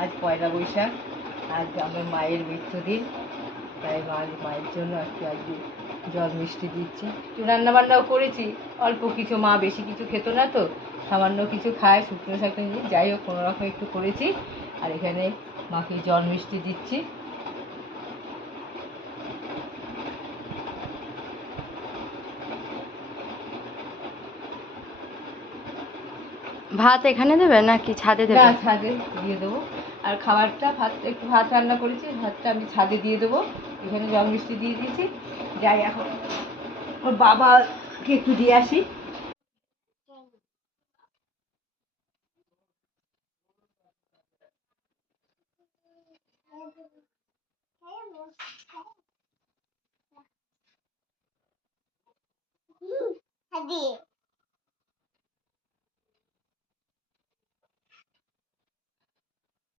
আজ পয়লা বৈশাখ, আজ আমার মায়ের মৃত্যুদিন, তাই মায়ের জন্য আজকে জল মিষ্টি দিচ্ছি। একটু রান্নাবান্নাও করেছি অল্প কিছু, মা বেশি কিছু খেত না তো, সামান্য কিছু খায় শুকনো শাকনো নিয়ে, যাই হোক কোনোরকম একটু করেছি। আর এখানে মাকে জল মিষ্টি দিচ্ছি। ভাত এখানে দেবে নাকি ছাদে দেবে? না, ছাদে দিয়ে দেবো। আর খাবারটা একটু ভাত রান্না করেছি, ভাতটা আমি ছাদে দিয়ে দেবো। এখানে জল মিষ্টি দিয়ে দিয়েছি। যাই এখন ওর বাবাকে একটু দিয়ে আসি।